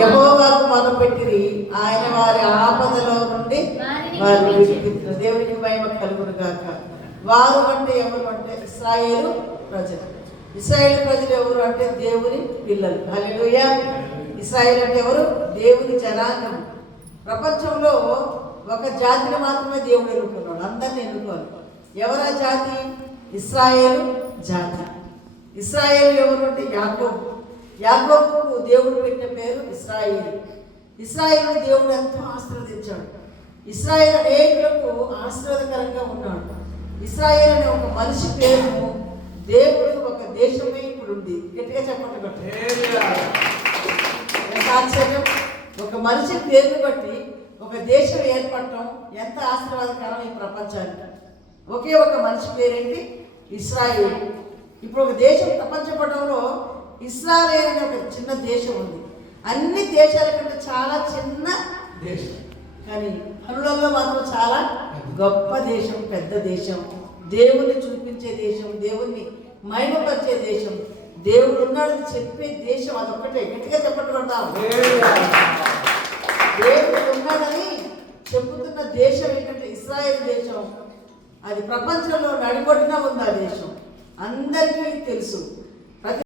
యెహోవాకు మొదలుపెట్టిరి, ఆయన వారి ఆపదలో నుండి వారిని విడిపించును. దేవునికి మహిమ కలుగును గాక. వారు అంటే ఎవరు అంటే ఇశ్రాయేలు ప్రజలు. ఇశ్రాయేలు ప్రజలు ఎవరు అంటే దేవుని పిల్లలు. హల్లెలూయా. ఇశ్రాయేలు అంటే ఎవరు? దేవుని జనాంగం. ప్రపంచంలో ఒక జాతిని మాత్రమే దేవుడు ఎన్నుకున్నాడు, అందరిని ఎన్నుకోవాలి. ఎవరా జాతి? ఇశ్రాయేలు జాతి. ఇశ్రాయేలు ఎవరు అంటే యాకోబు. యాకోబుకు దేవుడు పెట్టిన పేరు ఇశ్రాయేలు. ఇశ్రాయేలు దేవుడు ఎంతో ఆశీర్వదించాడు. ఇశ్రాయేలు అనేకులకు ఆశీర్వాదకరంగా ఉన్నాడు. ఇశ్రాయేలు అనే ఒక మనిషి పేరును దేవుడు ఒక దేశమే ఇప్పుడు ఉంది. గట్టిగా చెప్పండి. ఎంత ఆశ్చర్యం! ఒక మనిషి పేరును బట్టి ఒక దేశం ఏర్పడటం ఎంత ఆశీర్వాదకరం ఈ ప్రపంచానికి. ఒకే ఒక మనిషి పేరేంటి? ఇశ్రాయేలు. ఇప్పుడు ఒక దేశం ప్రపంచ పటంలో ఇశ్రాయేలు అనే ఒక చిన్న దేశం ఉంది. అన్ని దేశాల కంటే చాలా చిన్న దేశం, కానీ పనులలో మాత్రం చాలా గొప్ప దేశం, పెద్ద దేశం, దేవుణ్ణి చూపించే దేశం, దేవుణ్ణి మహిమపరిచే దేశం, దేవుడు ఉన్నాడని చెప్పే దేశం అదొక్కటే. గట్టిగా చెప్పట్టుకుంటాం. దేవుడు ఉన్నాడని చెబుతున్న దేశం ఏంటంటే ఇశ్రాయేలు దేశం. అది ప్రపంచంలో నడిబొడ్డున ఉంది. ఆ దేశం అందరికీ తెలుసు.